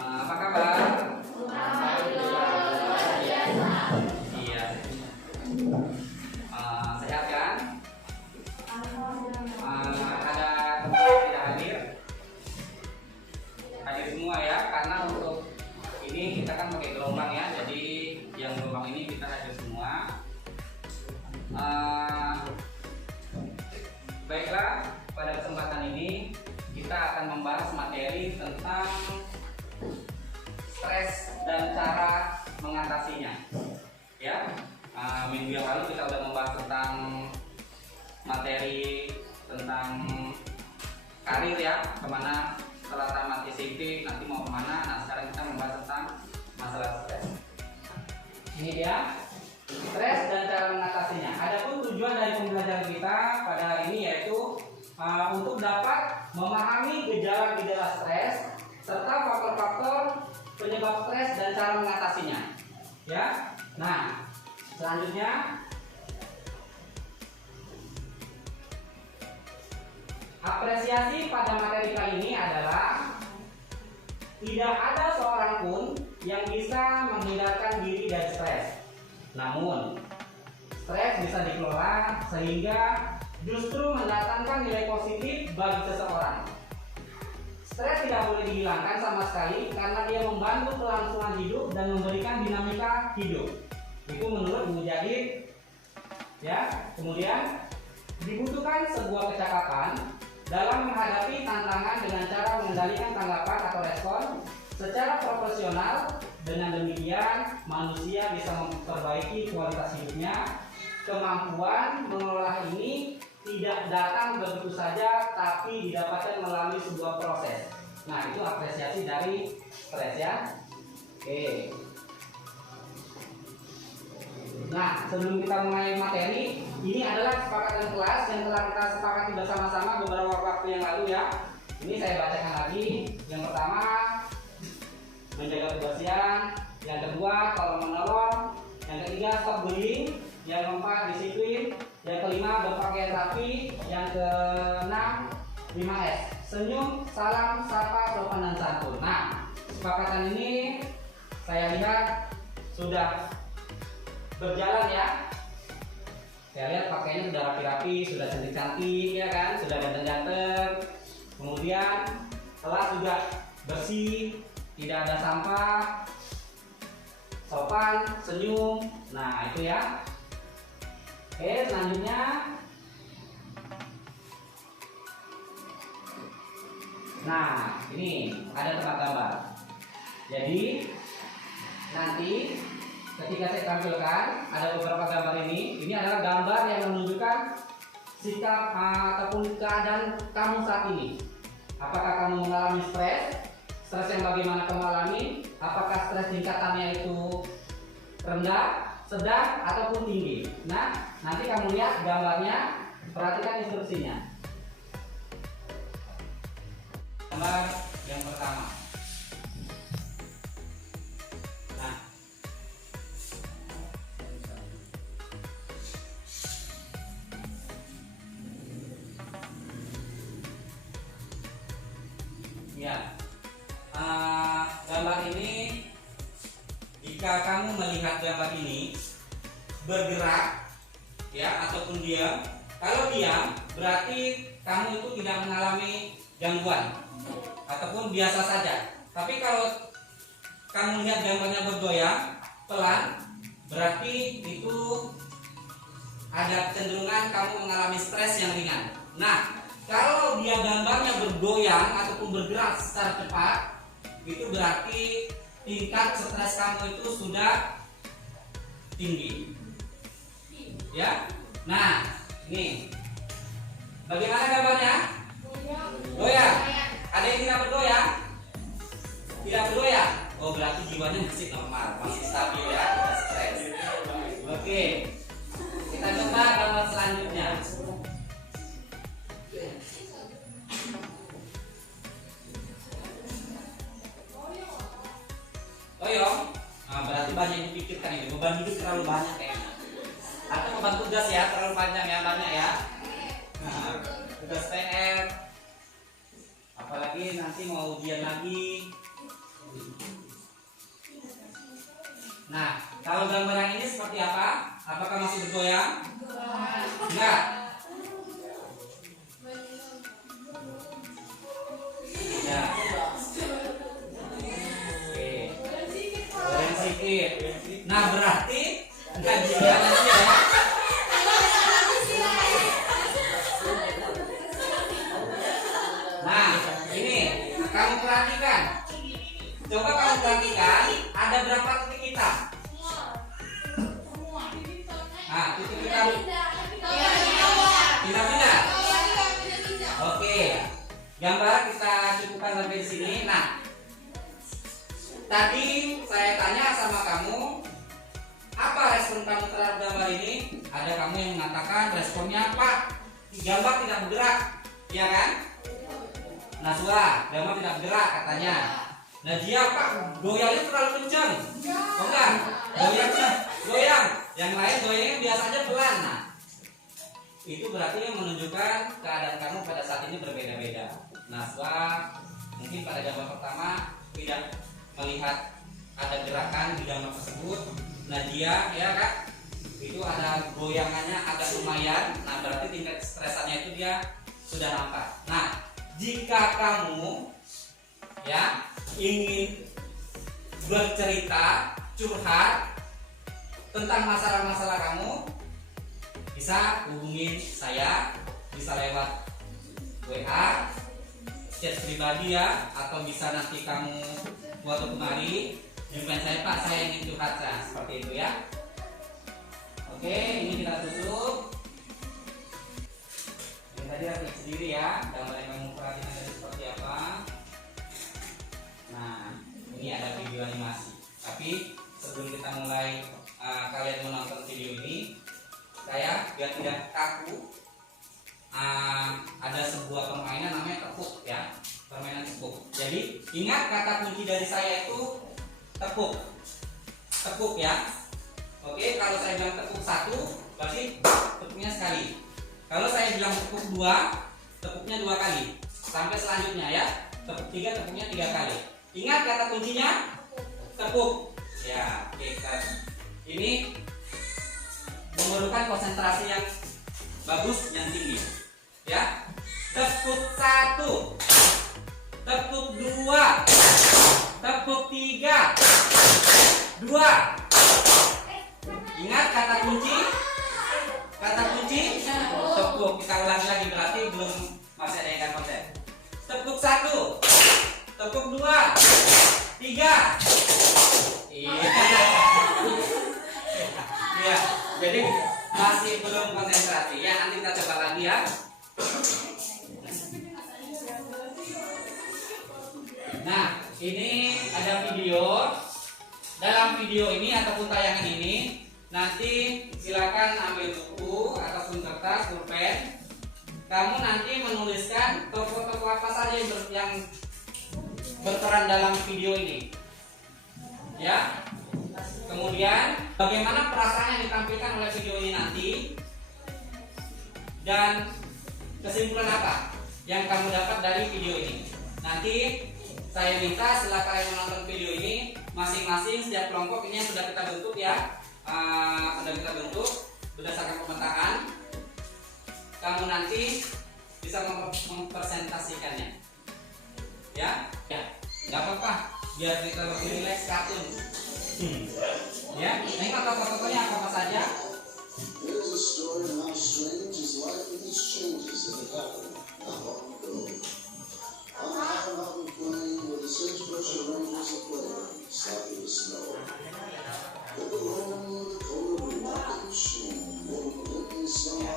Apa kabar? Iya. Sehat kan? Ada tempat tidak hadir? Hadir semua ya, karena untuk ini kita kan pakai gelombang ya, jadi yang gelombang ini kita hadir semua. Baiklah, pada kesempatan ini kita akan membahas materi tentang stres dan cara mengatasinya. Ya, minggu yang lalu kita sudah membahas tentang materi tentang karir ya, kemana setelah tamat SMP nanti mau kemana. Nah, sekarang kita membahas tentang masalah stres. Ini dia stres dan cara mengatasinya. Adapun tujuan dari pembelajaran kita pada hari ini yaitu untuk dapat memahami gejala-gejala stres serta faktor-faktor penyebab stres dan cara mengatasinya. Ya. Nah, selanjutnya apresiasi pada materi kali ini adalah tidak ada seorang pun yang bisa menghindarkan diri dari stres. Namun, stres bisa dikelola sehingga justru mendatangkan nilai positif bagi seseorang. Stres tidak boleh dihilangkan sama sekali karena dia membantu kelangsungan hidup dan memberikan dinamika hidup. Itu menurut Bu Jadid. Ya, kemudian dibutuhkan sebuah kecakapan dalam menghadapi tantangan dengan cara mengendalikan tanggapan atau respon secara proporsional. Dengan demikian, manusia bisa memperbaiki kualitas hidupnya. Kemampuan mengelola ini tidak datang begitu saja, tapi didapatkan melalui sebuah proses. Nah, itu apresiasi dari stres ya. Oke. Nah, sebelum kita mulai materi, ini adalah kesepakatan kelas yang telah kita sepakati bersama-sama beberapa waktu yang lalu ya. Ini saya bacakan lagi. Yang pertama, menjaga kebersihan. Yang kedua, tolong menolong. Yang ketiga, stop bullying. Yang keempat, disiplin. Yang kelima, berpakaian rapi. Yang keenam, 5S. Senyum, salam, sapa, sopan dan santun. Nah, kesepakatan ini saya lihat sudah berjalan ya. Saya lihat pakainya sudah rapi-rapi, sudah cantik-cantik ya kan, sudah ganteng-ganteng. Kemudian kelas juga bersih, tidak ada sampah, sopan, senyum. Nah, itu ya. Oke, selanjutnya nah, ini ada tempat gambar. Jadi nanti ketika saya tampilkan ada beberapa gambar ini adalah gambar yang menunjukkan sikap ataupun keadaan kamu saat ini. Apakah kamu mengalami stres? Stres yang bagaimana kamu alami? Apakah stres tingkatannya itu rendah, sedang, ataupun tinggi? Nah, nanti kamu lihat gambarnya, perhatikan instruksinya. Gambar yang pertama. Nah, ya, gambar ini, jika kamu melihat gambar ini bergerak, ya, ataupun diam. Kalau diam, berarti kamu itu tidak mengalami gangguan ataupun biasa saja. Tapi kalau kamu lihat gambarnya bergoyang pelan, berarti itu ada kecenderungan kamu mengalami stres yang ringan. Nah, kalau dia gambarnya bergoyang ataupun bergerak secara cepat, itu berarti tingkat stres kamu itu sudah tinggi. Ya. Nah, ini bagaimana gambarnya? Goyang. Ada yang tidak bergoyang? Tidak bergoyang. Oh, berarti jiwanya masih normal, masih stabil ya, tidak stres. Oke. Kita coba gambar selanjutnya. Goyang. Nah, berarti banyak yang dipikirkan ini. Beban hidup terlalu banyak kayaknya. Atau beban tugas ya, terlalu panjang ya, banyak ya. Nah, tugas PR. apalagi nanti mau ujian lagi. Nah, kalau gambar yang ini seperti apa? Apakah masih bergoyang? Enggak. Ya. Oke. Goyang sedikit. Nah, berarti enggak juga nanti ya. Nah, ini kamu perhatikan. Coba kamu perhatikan, ada berapa titik hitam? Nah, titik hitam pindah-pindah. Oke, gambar kita cukupkan sampai sini. Nah, tadi saya tanya sama kamu, apa respon kamu terhadap gambar ini? Ada kamu yang mengatakan responnya Pak, gambar tidak bergerak, ya kan? Naswa, gambar tidak bergerak katanya. Nah dia Pak, goyangnya terlalu kencang. Oh enggak, goyang. Yang lain goyangnya biasanya pelan. Nah, itu berarti yang menunjukkan keadaan kamu pada saat ini berbeda-beda. Naswa mungkin pada gambar pertama tidak melihat ada gerakan di gambar tersebut. Nah dia, ya Kak, itu ada goyangannya agak lumayan. Nah berarti tingkat stresannya itu dia sudah nampak. Nah, jika kamu ya ingin bercerita, curhat tentang masalah-masalah kamu, bisa hubungin saya, bisa lewat WA, chat pribadi ya, atau bisa nanti kamu buat kemari jumpai saya Pak, saya ingin curhat. Nah, seperti itu ya. Oke, ini kita tutup. Ini tadi lihat sendiri ya, gambar yang kamu perhatikan tadi seperti apa. Nah, ini ada video animasi. Tapi sebelum kita mulai kalian menonton video ini, saya biar tidak kaku, ada sebuah permainan namanya tepuk ya, permainan tepuk. Jadi ingat kata kunci dari saya itu tepuk, tepuk ya. Oke, kalau saya bilang tepuk 1, berarti tepuknya sekali. Kalau saya bilang tepuk 2, tepuknya 2 kali. Sampai selanjutnya ya, tepuk 3, tepuknya 3 kali. Ingat kata kuncinya tepuk. Ya, oke. Ini memerlukan konsentrasi yang bagus, yang tinggi. Ya, tepuk 1, tepuk 2, tepuk 3, 2. Ingat kata kunci tepuk. Kita ulangi lagi, berarti belum, masih ada yang konsen. Tepuk 1, tepuk 2, 3. Iya, jadi masih belum konsentrasi ya. Nanti kita coba lagi ya. Nah, ini ada video. Dalam video ini ataupun tayangan ini, nanti silakan ambil buku ataupun kertas, pulpen. Kamu nanti menuliskan tokoh-tokoh apa saja yang berperan dalam video ini. Ya. Kemudian bagaimana perasaan yang ditampilkan oleh video ini nanti, dan kesimpulan apa yang kamu dapat dari video ini. Nanti saya minta setelah kalian menonton video ini, masing-masing setiap kelompok ini yang sudah kita bentuk ya, sudah kita bentuk berdasarkan pemetaan. Kamu nanti bisa mempresentasikannya. Ya, nggak apa-apa, biar kita lebih rileks kartun. Ya, tengok tokoh-tokohnya apa saja.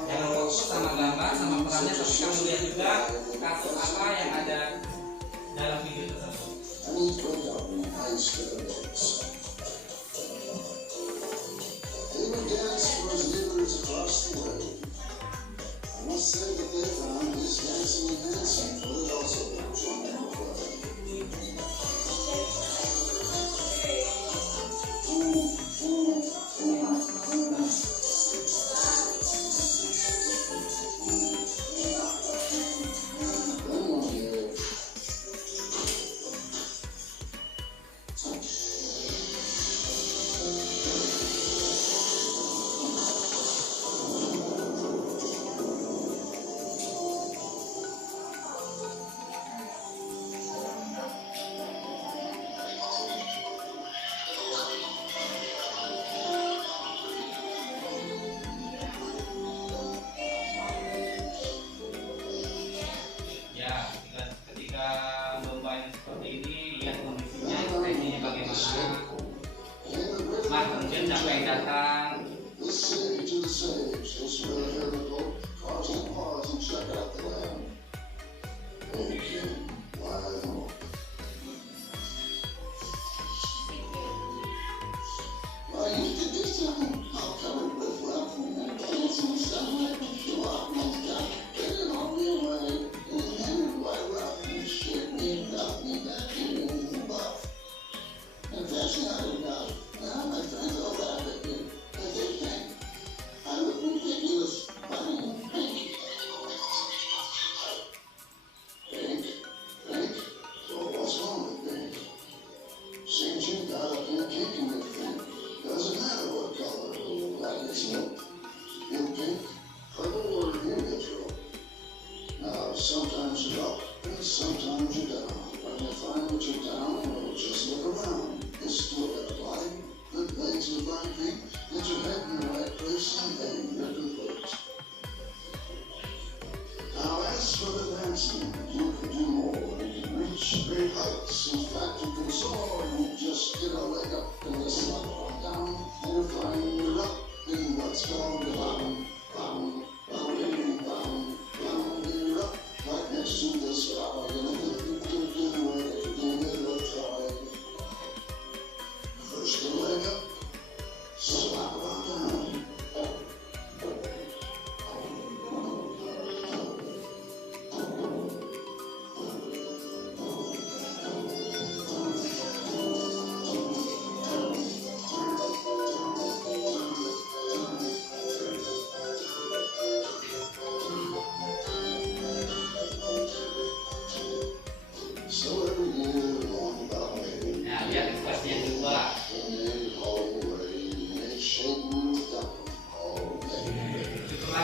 Jangan fokus sama gambar, sama perannya, tapi kamu lihat juga kasus apa yang ada dalam video tersebut. Mas kemudian siapa yang datang?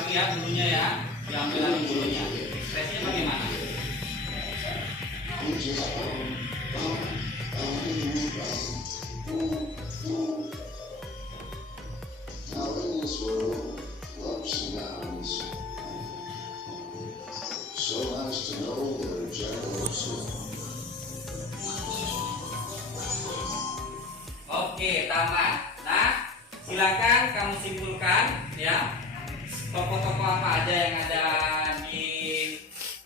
Ya bulunya ya, diambil lagi bulunya. Ekspresinya bagaimana? Oke, tamat. Nah, silakan kamu simpulkan ya. Tokoh-tokoh apa aja yang ada di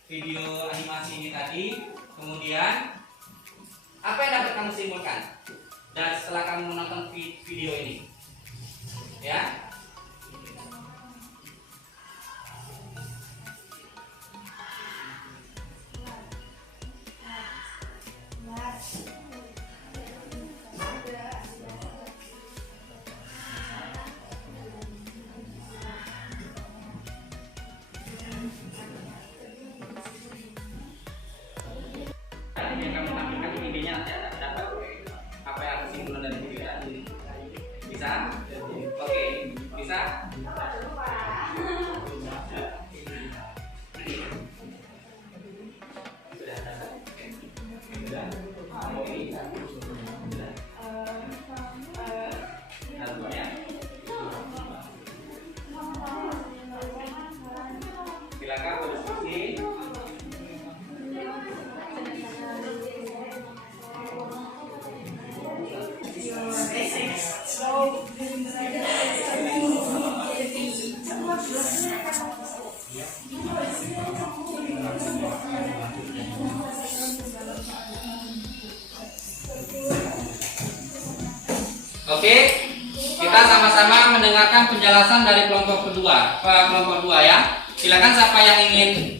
video animasi ini tadi. Kemudian apa yang dapat kamu simpulkan dan setelah kamu menonton video ini ya. Yang kamu tampilkan idenya nanti ada dapat apa yang kesimpulan dari video tadi. Bisa? Oke, bisa? Sudah dapat? Sudah? Ya. Silakan berdiskusi. Oke, kita sama-sama mendengarkan penjelasan dari kelompok kedua, kelompok 2 ya. Silakan siapa yang ingin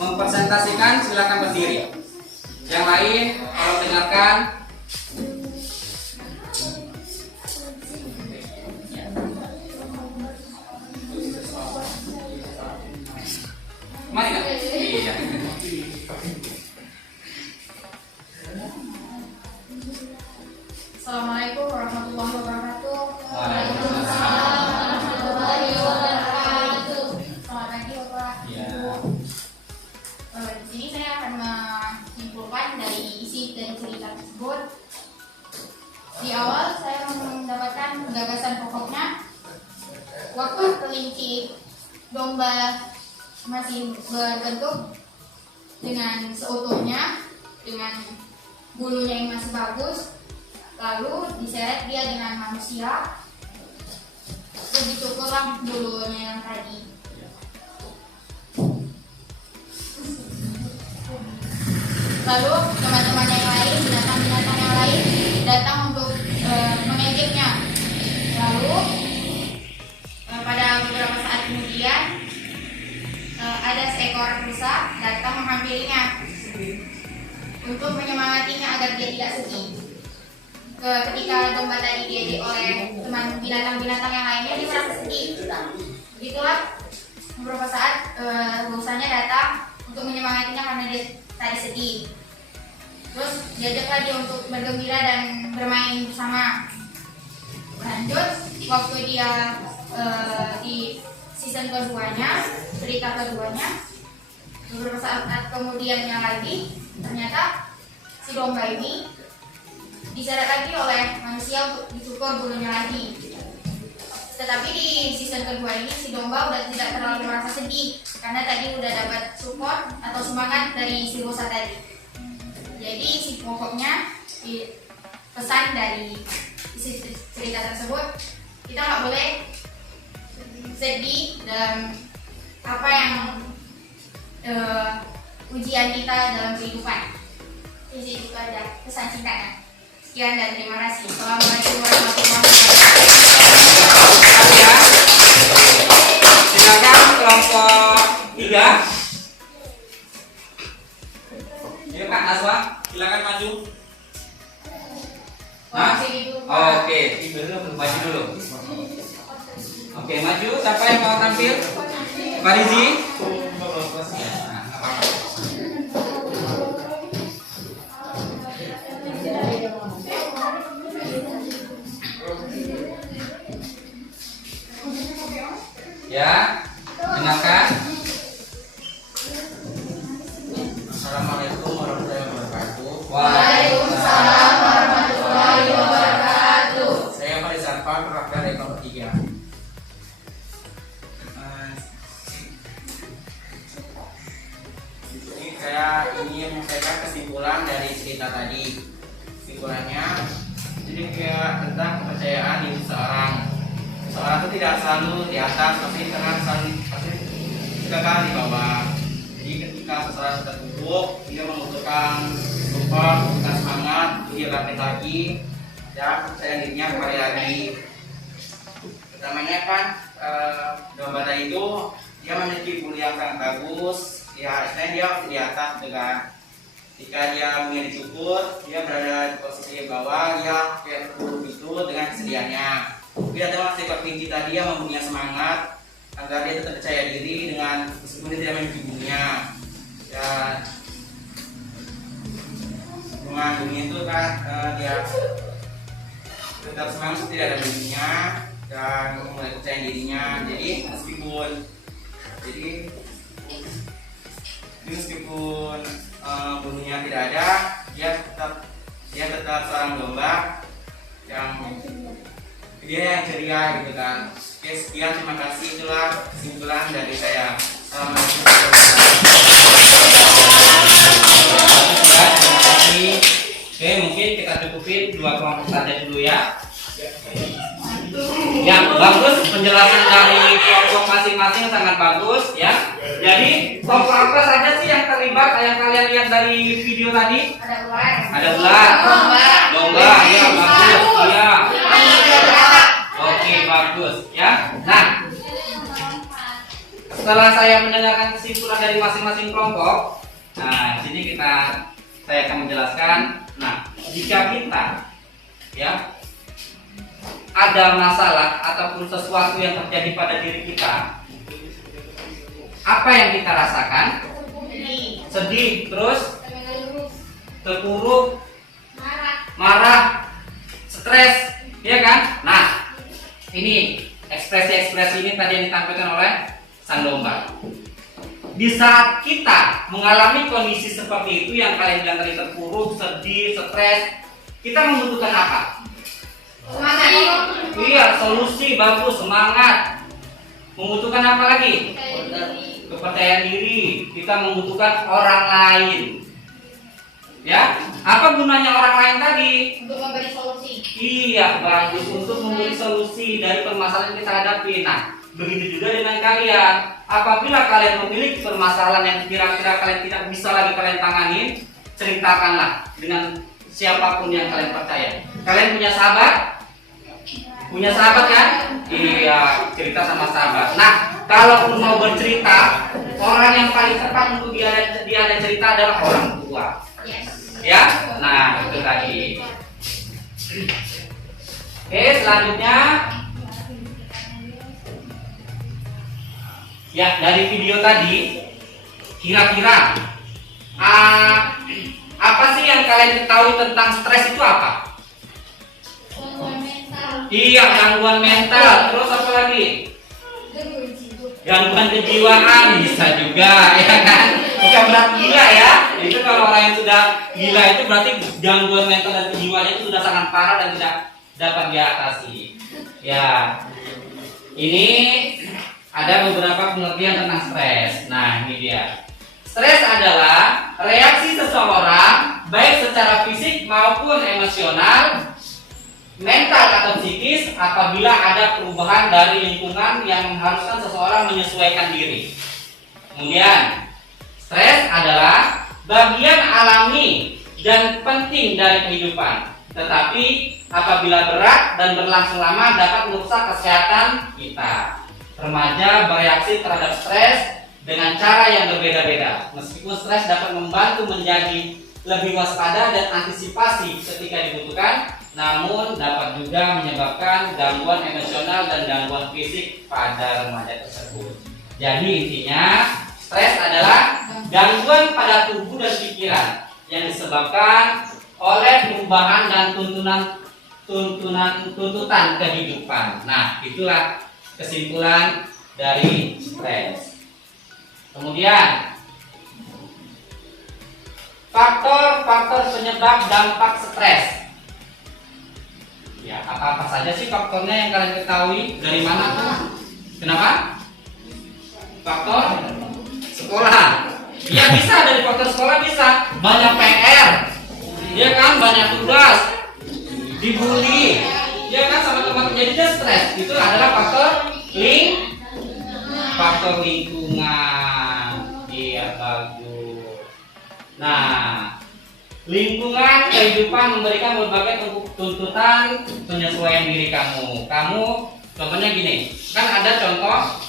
mempresentasikan silakan berdiri. Yang lain kalau dengarkan mari kan? Iya. Assalamualaikum warahmatullahi wabarakatuh. Waalaikumsalam warahmatullahi wabarakatuh. Selamat pagi Bapak Ibu. Di sini saya akan menyimpulkan dari isi dan cerita tersebut. Di awal saya mendapatkan gagasan pokoknya waktu kelinci domba masih berbentuk dengan seutuhnya, dengan bulunya yang masih bagus. lalu diseret dia dengan manusia, terus dicukurlah bulunya yang tadi. Lalu teman-teman yang lain, binatang-binatang yang lain datang untuk mengejeknya. Lalu pada beberapa saat kemudian ada seekor rusa datang menghampirinya untuk menyemangatinya agar dia tidak sedih. Ketika domba tadi diejek oleh teman binatang-binatang yang lainnya, dia merasa sedih. Begitulah beberapa saat rusanya datang untuk menyemangatinya karena dia tadi sedih. Terus diajaklah dia untuk bergembira dan bermain bersama. Lanjut, waktu dia di season keduanya, cerita keduanya, beberapa saat kemudiannya lagi, ternyata si domba ini diseret lagi oleh manusia untuk dicukur bulunya lagi. Tetapi di season kedua ini si domba udah tidak terlalu merasa sedih karena tadi udah dapat support atau semangat dari si rusa tadi. Jadi si pokoknya pesan dari isi cerita tersebut, kita nggak boleh sedih dan apa yang ujian kita dalam kehidupan. Jadi itu aja pesan singkatnya. Sekian dan terima kasih. Assalamualaikum warahmatullahi wabarakatuh. Silakan kelompok 3. Ini Kak Naswa, silakan maju. Oke, maju dulu. Oke, maju. Siapa yang mau tampil? Farizi. Ya, dengarkan. Assalamualaikum warahmatullahi wabarakatuh. Waalaikumsalam warahmatullahi wabarakatuh. Saya Farizal perwakilan dari kelompok 3. Di sini saya ingin menyampaikan kesimpulan dari cerita tadi. Kesimpulannya, jadi kayak tentang kepercayaan diri seseorang. Seseorang itu tidak selalu di atas, tapi kekal di bawah. Jadi ketika seseorang terpuruk, dia membutuhkan support, membutuhkan semangat, dia bangkit lagi dan percaya dirinya kembali lagi. Pertamanya kan domba tadi itu dia memiliki bulu yang sangat bagus, ya istilahnya dia di atas dengan ketika dia ingin dicukur, dia berada di posisi di bawah, dia kayak terpuruk itu dengan kesedihannya. Tapi ada sifat tinggi tadi yang mempunyai semangat agar dia tetap percaya diri dengan meskipun dia tidak memiliki bulunya. Dan dengan bulunya itu kan dia tetap semangat tidak ada bulunya dan mulai percaya dirinya. Jadi meskipun bulunya tidak ada, dia tetap seorang domba yang dia yang ceria gitu kan. Oke, sekian, terima kasih. Itulah kesimpulan dari saya. Assalamualaikum warahmatullahi. Oke, mungkin kita cukupin 2 kelompok saja dulu ya. Ya, bagus penjelasan dari kelompok masing-masing sangat bagus ya. Jadi kelompok apa saja sih yang terlibat yang kalian lihat dari video tadi? Ada ular, domba, ya bagus, ya. Oke, bagus ya. Nah, setelah saya mendengarkan kesimpulan dari masing-masing kelompok, nah sini saya akan menjelaskan. Nah, jika kita ya ada masalah ataupun sesuatu yang terjadi pada diri kita, apa yang kita rasakan? Sedih, terus terpuruk, marah, stres, ya kan? Nah, ini ekspresi-ekspresi ini tadi yang ditampilkan oleh sang domba. Di saat kita mengalami kondisi seperti itu yang kalian bilang tadi, terpuruk, sedih, stres, kita membutuhkan apa? Semangat. Iya, solusi bagus, semangat. Membutuhkan apa lagi? Kepercayaan diri. Kita membutuhkan orang lain. Ya, apa gunanya orang lain yang tadi. Untuk memberi solusi. Iya, bagus, untuk memberi solusi dari permasalahan yang kita hadapi. Nah, begitu juga dengan kalian. Apabila kalian memiliki permasalahan yang kira-kira kalian tidak bisa lagi kalian tangani, ceritakanlah dengan siapapun yang kalian percaya. Kalian punya sahabat? Punya sahabat kan? Iya, cerita sama sahabat. Nah, kalau mau bercerita, orang yang paling tepat untuk dia ada cerita adalah orang tua. Yes. Ya, nah itu tadi. Oke, selanjutnya ya, dari video tadi kira-kira apa sih yang kalian ketahui tentang stres itu apa? Gangguan mental. Iya, gangguan mental. Terus apa lagi? Gangguan kejiwaan bisa juga, ya kan? Bukan berarti gila ya. Itu kalau orang yang sudah gila itu berarti gangguan mental dan kejiwaan itu sudah sangat parah dan tidak dapat diatasi. Ya, ini ada beberapa pengertian tentang stres. Nah, ini dia. Stres adalah reaksi seseorang baik secara fisik maupun emosional, mental atau psikis apabila ada perubahan dari lingkungan yang mengharuskan seseorang menyesuaikan diri. Kemudian, stres adalah bagian alami dan penting dari kehidupan. Tetapi apabila berat dan berlangsung lama dapat merusak kesehatan kita. Remaja bereaksi terhadap stres dengan cara yang berbeda-beda. Meskipun stres dapat membantu menjadi lebih waspada dan antisipasi ketika dibutuhkan, namun dapat juga menyebabkan gangguan emosional dan gangguan fisik pada remaja tersebut. Jadi intinya, stres adalah gangguan pada tubuh dan pikiran yang disebabkan oleh perubahan dan tuntutan kehidupan. Nah, itulah kesimpulan dari stres. Kemudian, faktor-faktor penyebab dampak stres. Ya, apa-apa saja sih faktornya yang kalian ketahui? Dari mana tuh? Kenapa? Faktor sekolah. Ya, bisa dari faktor sekolah, bisa. Banyak PR. Ya kan, banyak tugas. Dibully. Ya kan, sama teman jadi dia stres. Itu adalah faktor lingkungan. Iya, bagus. Nah, lingkungan kehidupan memberikan berbagai tuntutan penyesuaian diri kamu. Kamu contohnya gini, kan ada contoh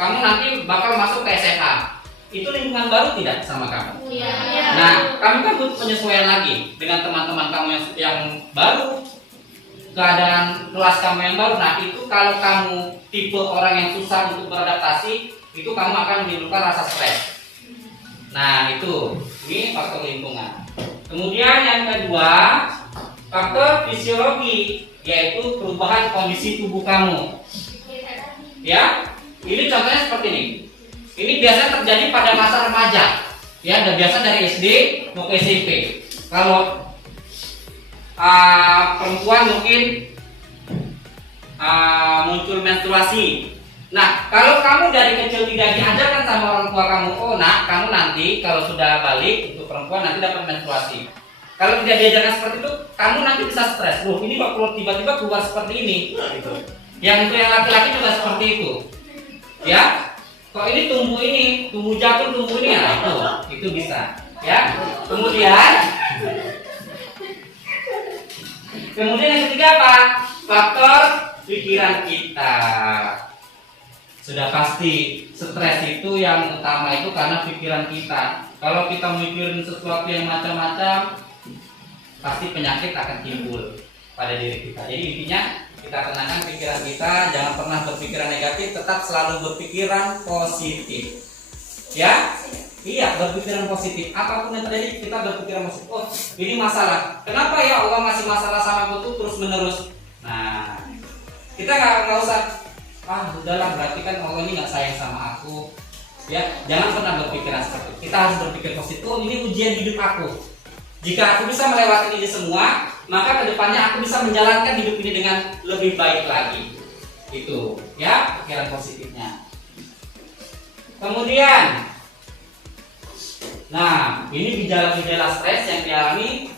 kamu nanti bakal masuk ke SMA. Itu lingkungan baru tidak sama kamu? Iya. Nah, kamu kan butuh penyesuaian lagi dengan teman-teman kamu yang baru, keadaan kelas kamu yang baru. Nah, itu kalau kamu tipe orang yang susah untuk beradaptasi, itu kamu akan menimbulkan rasa stres. Nah, ini faktor lingkungan. Kemudian yang kedua, faktor fisiologi, yaitu perubahan kondisi tubuh kamu. Ya, ini contohnya seperti ini. Ini biasanya terjadi pada masa remaja. Ya, dan biasa dari SD mau ke SMP. Kalau perempuan mungkin muncul menstruasi. Nah, kalau kamu dari kecil tidak diajarkan sama orang tua kamu, oh nak, kamu nanti kalau sudah balik untuk perempuan nanti dapat menstruasi. Kalau tidak diajarkan seperti itu, kamu nanti bisa stres. Loh, ini kok keluar tiba-tiba keluar seperti ini. Gitu. Yang itu yang laki-laki juga seperti itu. Ya, kok ini tumbuh jagung tumbuh ini, nah itu bisa. Ya, kemudian yang ketiga apa? Faktor pikiran kita. Sudah pasti stres itu yang utama itu karena pikiran kita. Kalau kita mikirin sesuatu yang macam-macam, pasti penyakit akan timbul pada diri kita. Jadi intinya kita tenangkan pikiran kita, jangan pernah berpikiran negatif, tetap selalu berpikiran positif. Ya? Iya, berpikiran positif. Apapun yang terjadi kita berpikiran positif. Oh, ini masalah. Kenapa ya Allah ngasih masalah sama aku tuh terus menerus? Nah, kita nggak usah. Udahlah, berarti kan Allah ini nggak sayang sama aku. Ya, jangan pernah berpikiran seperti itu. Kita harus berpikir positif. Oh, ini ujian hidup aku. Jika aku bisa melewati ini semua, maka kedepannya aku bisa menjalankan hidup ini dengan lebih baik lagi. Itu, ya, pikiran positifnya. Kemudian, nah, ini gejala-gejala stres yang dialami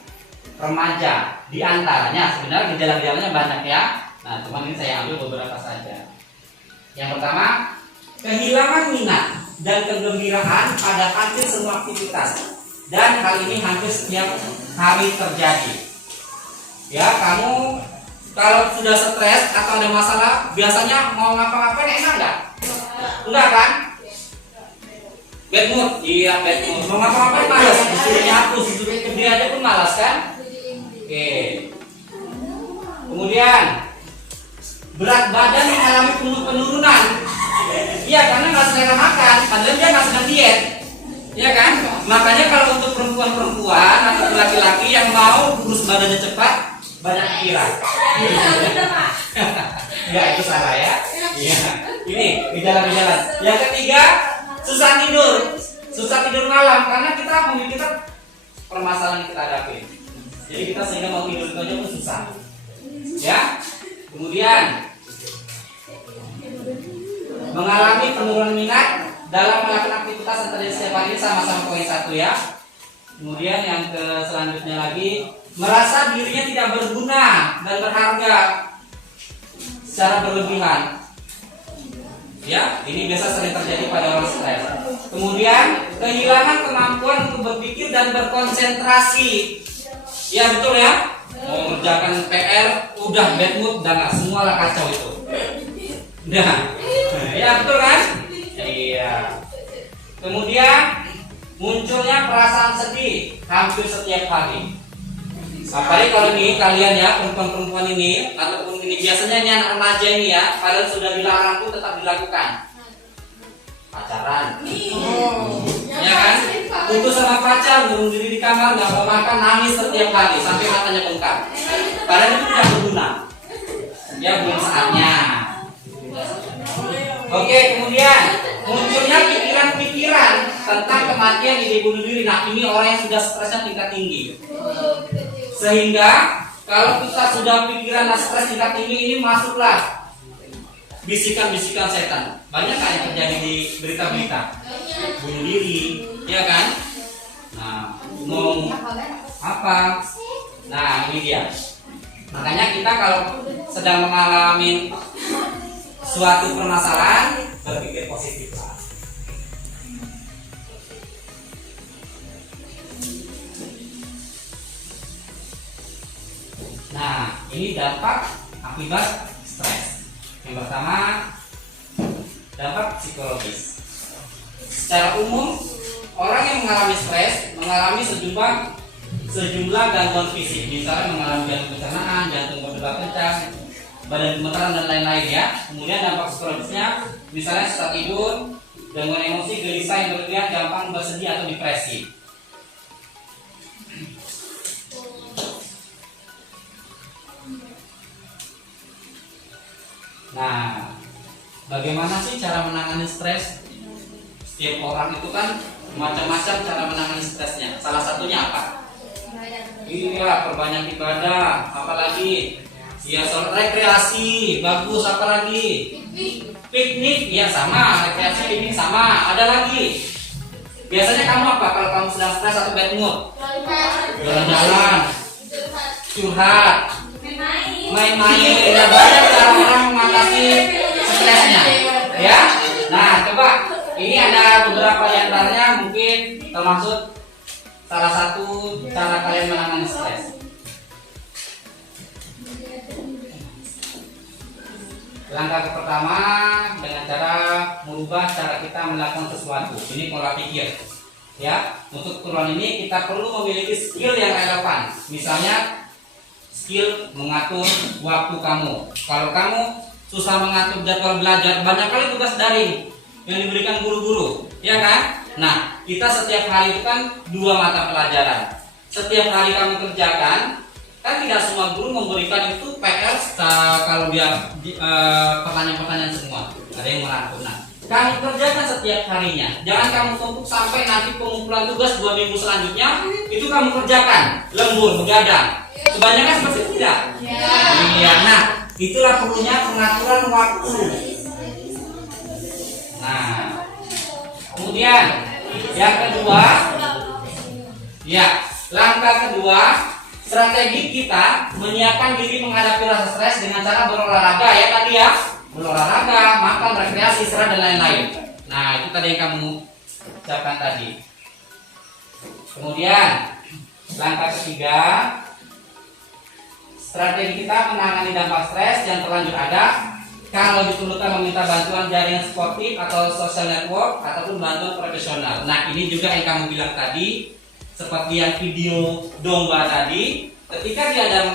remaja. Di antaranya sebenarnya gejala-gejalanya banyak ya. Nah, cuman ini saya ambil beberapa saja. Yang pertama, kehilangan minat dan kegembiraan pada hampir semua aktivitas. Dan hal ini hampir setiap hari terjadi. Ya, kamu kalau sudah stres atau ada masalah, biasanya mau ngapa-ngapain enak nggak? Enggak kan? Bad mood, iya bad mood. Mau ngapa-ngapain malas, disuruh nyapu, disuruh kerja aja pun malas kan? Oke. Kemudian berat badan mengalami penurunan. Iya, karena nggak selera makan, padahal dia nggak sedang diet. Iya kan? Makanya kalau untuk perempuan-perempuan atau laki-laki yang mau kurus badannya cepat, banyak pikiran. Enggak, itu salah ya. Iya. Ini gejala-gejala. Yang ketiga, susah tidur. Susah tidur malam karena kita memikirkan permasalahan yang kita hadapi. Jadi kita sehingga mau tidur itu aja pun susah. Ya. Kemudian mengalami penurunan minat dalam melakukan aktivitas yang terjadi setiap hari, sama-sama poin 1 ya. Kemudian yang selanjutnya lagi, merasa dirinya tidak berguna dan berharga secara berlebihan. Ya, ini biasa sering terjadi pada orang stres. Kemudian kehilangan kemampuan untuk berpikir dan berkonsentrasi. Ya betul ya. Mau mengerjakan PR, udah bad mood dan semua lah kacau itu. Nah, ya betul kan? Iya. Kemudian munculnya perasaan sedih hampir setiap hari. Apalagi kalau ini kalian ya perempuan-perempuan ini ataupun ini biasanya ini anak remaja ini ya, padahal sudah dilarang pun tetap dilakukan. Pacaran. Ya kan? Putus sama pacar, ngurung diri di kamar, nggak mau makan, nangis setiap hari sampai matanya bengkak. Padahal itu tidak berguna. Ya belum saatnya. Oke, kemudian munculnya pikiran-pikiran tentang kematian, ide bunuh diri. Nah, ini orang yang sudah stresnya tingkat tinggi. Sehingga kalau kita sudah pikiran dan stres tingkat tinggi, ini masuklah bisikan-bisikan setan. Banyak kan yang terjadi di berita-berita bunuh diri, ya kan? Nah, mau apa? Nah, ini dia. Makanya kita kalau sedang mengalami suatu permasalahan, berpikir positif lah. Nah, ini dampak akibat stres. Yang pertama, dampak psikologis. Secara umum, orang yang mengalami stres mengalami sejumlah gangguan fisik, misalnya mengalami jantung pencernaan, jantung berdebar kencang, badan gemetaran dan lain-lain ya. Kemudian dampak psikologisnya, misalnya susah tidur, gangguan emosi, gelisah yang berlebihan, gampang bersedih atau depresi. Nah, bagaimana sih cara menangani stres? Setiap orang itu kan macam-macam cara menangani stresnya. Salah satunya apa? Iya, perbanyak ibadah, apalagi ya soal rekreasi, bagus, apalagi piknik, ya sama, rekreasi piknik sama. Ada lagi. Biasanya kamu apa kalau kamu sedang stres atau bad mood? Jalan-jalan, curhat, main-main. Ya banyak cara orang mengatasi stresnya. Ya. Nah, coba ini ada beberapa di antaranya mungkin termasuk salah satu cara kalian menangani stres. Langkah pertama dengan cara merubah cara kita melakukan sesuatu. Ini pola pikir. Ya, untuk keperluan ini kita perlu memiliki skill yang relevan. Misalnya skill mengatur waktu kamu. Kalau kamu susah mengatur jadwal belajar, banyak kali tugas daring yang diberikan guru-guru, ya kan? Nah, kita setiap hari itu kan 2 mata pelajaran. Setiap hari kamu kerjakan, kan tidak semua guru memberikan itu PR kalau dia pertanyaan-pertanyaan semua. Ada yang merangkum. Nah, kamu kerjakan setiap harinya. Jangan kamu tumpuk sampai nanti pengumpulan tugas 2 minggu selanjutnya itu kamu kerjakan lembur begadang. Kebanyakan seperti itu tidak? Iya. Nah, itulah perlunya pengaturan waktu. Nah, kemudian yang kedua, ya langkah kedua strategi kita menyiapkan diri menghadapi rasa stres dengan cara berolahraga ya tadi ya. Berolahraga, makan, rekreasi, istirahat dan lain-lain. Nah, itu tadi yang kamu ucapkan tadi. Kemudian langkah ketiga, strategi kita menangani dampak stres yang terlanjur ada. Kalau diperlukan meminta bantuan jaringan sportif atau social network ataupun bantuan profesional. Nah, ini juga yang kamu bilang tadi, seperti yang video domba tadi, ketika dia ada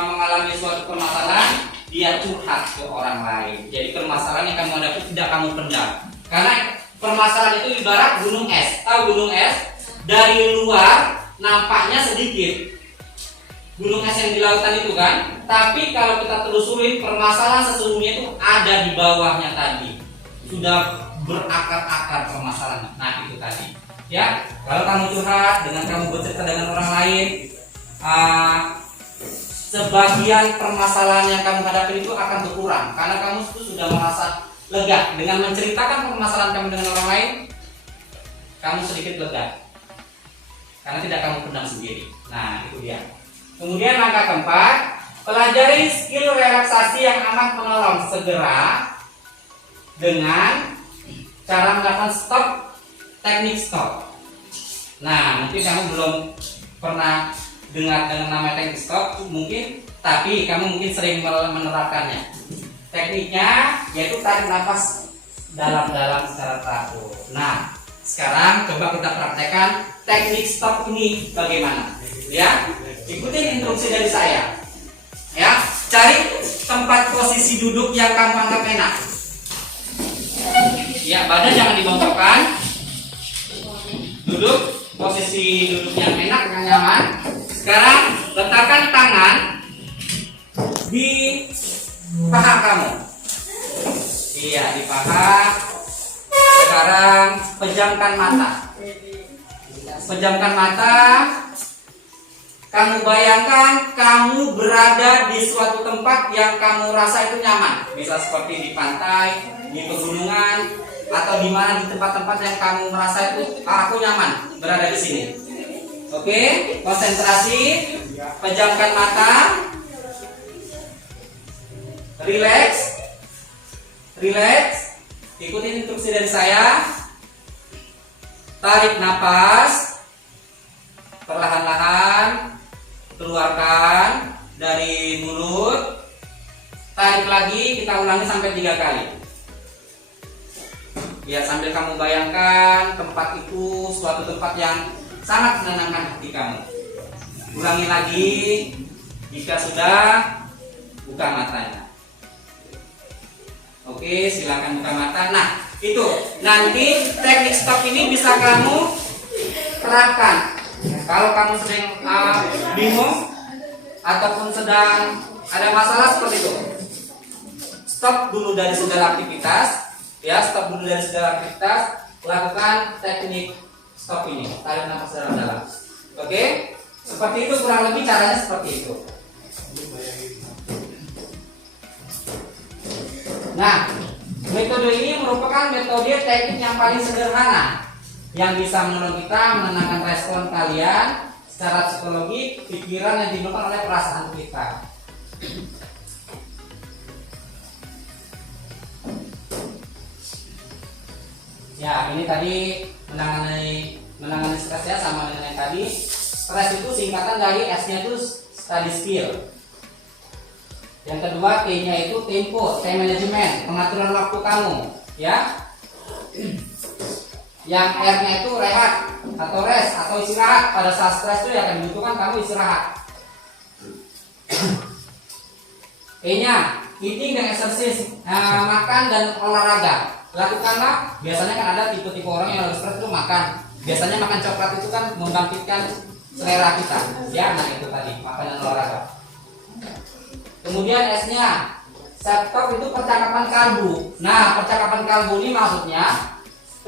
mengalami suatu permasalahan, dia curhat ke orang lain. Jadi permasalahan yang kamu hadapi tidak kamu pendam. Karena permasalahan itu ibarat gunung es. Tahu gunung es? Dari luar nampaknya sedikit. Gunung es yang di lautan itu kan, tapi kalau kita telusurin permasalahan sesungguhnya itu ada di bawahnya tadi, sudah berakar-akar permasalahan. Nah itu tadi, ya. Kalau kamu curhat dengan kamu bercerita dengan orang lain, sebagian permasalahan yang kamu hadapi itu akan berkurang karena kamu itu sudah merasa lega dengan menceritakan permasalahan kamu dengan orang lain. Kamu sedikit lega karena tidak kamu pendam sendiri. Nah itu dia. Kemudian langkah keempat, pelajari skill relaksasi yang amat menolong segera dengan cara melakukan teknik stop. Nah, mungkin kamu belum pernah dengar dengan nama teknik stop mungkin, tapi kamu mungkin sering menerapkannya. Tekniknya yaitu tarik nafas dalam-dalam secara teratur. Nah, sekarang coba kita praktekkan teknik stop ini bagaimana, ya? Ikutin instruksi dari saya. Ya, cari tempat posisi duduk yang kamu anggap enak. Ya, badan jangan dibongkokkan. Duduk, posisi duduk yang enak, yang nyaman. Sekarang letakkan tangan di paha kamu. Iya, di paha. Sekarang pejamkan mata. Pejamkan mata. Kamu bayangkan kamu berada di suatu tempat yang kamu rasa itu nyaman. Bisa seperti di pantai, di pegunungan, atau di mana di tempat-tempat yang kamu merasa itu aku nyaman berada di sini. Oke, konsentrasi, pejamkan mata, relax, ikutin instruksi dari saya. Tarik napas, perlahan-lahan keluarkan dari mulut. Tarik lagi, kita ulangi sampai 3 kali. Ya, sambil kamu bayangkan tempat itu suatu tempat yang sangat menenangkan hati kamu. Ulangi lagi. Jika sudah, buka matanya. Oke, silakan buka mata. Nah, itu nanti teknik stop ini bisa kamu terapkan. Kalau kamu sering bingung ataupun sedang ada masalah seperti itu, stop dulu dari segala aktivitas, ya, stop dulu dari segala aktivitas, lakukan teknik stop ini, tarik nafas dalam-dalam. Oke, seperti itu kurang lebih caranya seperti itu. Nah, metode ini merupakan metode teknik yang paling sederhana yang bisa menolong kita menenangkan respon kalian secara psikologi, pikiran yang dimiliki oleh perasaan kita. Ya, ini tadi menangani stres ya, sama dengan yang tadi. Stres itu singkatan dari S-nya itu study skill. Yang kedua, T-nya itu tempo, time management, pengaturan waktu kamu, ya. Yang R-nya itu rehat atau rest atau istirahat. Pada saat stres itu akan dibutuhkan kamu istirahat. E-nya eating dan exercise, makan dan olahraga. Lakukanlah. Biasanya kan ada tipe-tipe orang yang lagi stres itu makan. Biasanya makan coklat itu kan membangkitkan selera kita. Ya, nah itu tadi makan dan olahraga. Kemudian S-nya self talk itu percakapan kalbu. Nah, percakapan kalbu ini maksudnya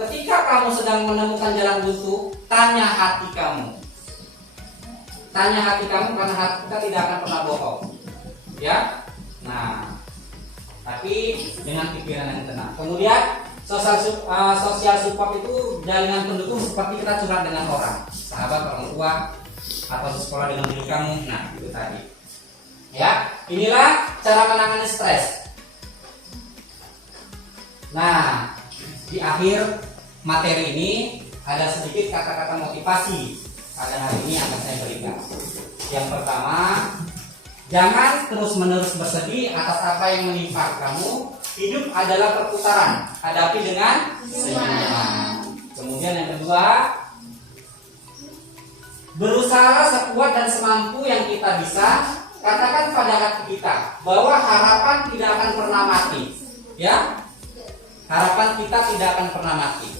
ketika kamu sedang menemukan jalan buntu, tanya hati kamu. Tanya hati kamu karena hati kita tidak akan pernah bohong. Ya. Nah, tapi dengan pikiran yang tenang. Kemudian social support itu jaringan pendukung seperti kita curhat dengan orang, sahabat, orang tua, atau sekolah dengan diri kamu. Nah, itu tadi. Ya, inilah cara menangani stres. Nah, di akhir materi ini ada sedikit kata-kata motivasi pada hari ini akan saya berikan. Yang pertama, jangan terus-menerus bersedih atas apa yang menimpa kamu. Hidup adalah perputaran, hadapi dengan senyuman. Kemudian yang kedua, berusaha sekuat dan semampu yang kita bisa. Katakan pada hati kita bahwa harapan tidak akan pernah mati. Ya, harapan kita tidak akan pernah mati.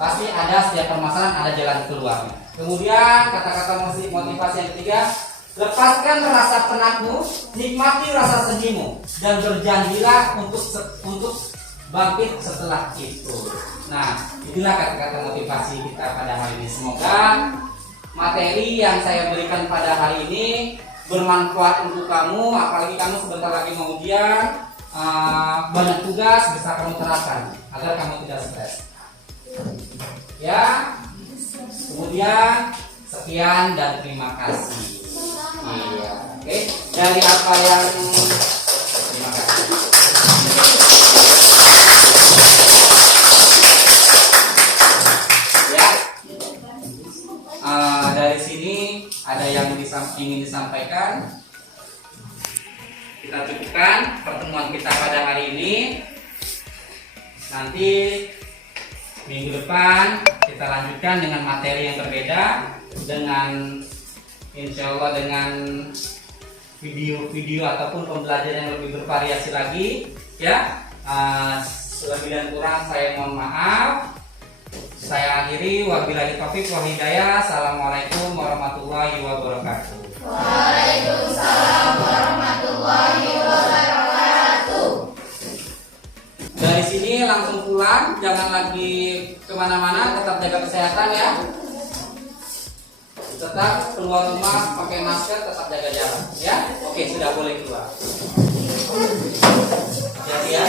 Pasti ada setiap permasalahan ada jalan keluarnya. Kemudian kata-kata motivasi yang ketiga, lepaskan rasa penatmu, nikmati rasa sedihmu, dan berjanjilah untuk bangkit setelah itu. Nah, itulah kata-kata motivasi kita pada hari ini. Semoga materi yang saya berikan pada hari ini bermanfaat untuk kamu, apalagi kamu sebentar lagi mau ujian, banyak tugas bisa kamu terapkan agar kamu tidak stres. Ya, kemudian sekian dan terima kasih. Iya, oke. Dari apa yang terima kasih. Ya, dari sini ada yang ingin disampaikan. Kita cukupkan pertemuan kita pada hari ini. Nanti minggu depan kita lanjutkan dengan materi yang berbeda, dengan insya Allah dengan video-video ataupun pembelajaran yang lebih bervariasi lagi. Ya, lebih dan kurang saya mohon maaf. Saya akhiri, wabillahi taufiq wal hidayah. Assalamualaikum warahmatullahi wabarakatuh. Waalaikumsalam warahmatullahi wabarakatuh. Dari sini langsung pulang, jangan lagi kemana-mana, tetap jaga kesehatan ya. Tetap keluar rumah pakai masker, tetap jaga jarak ya. Oke, sudah boleh keluar. Jadi ya.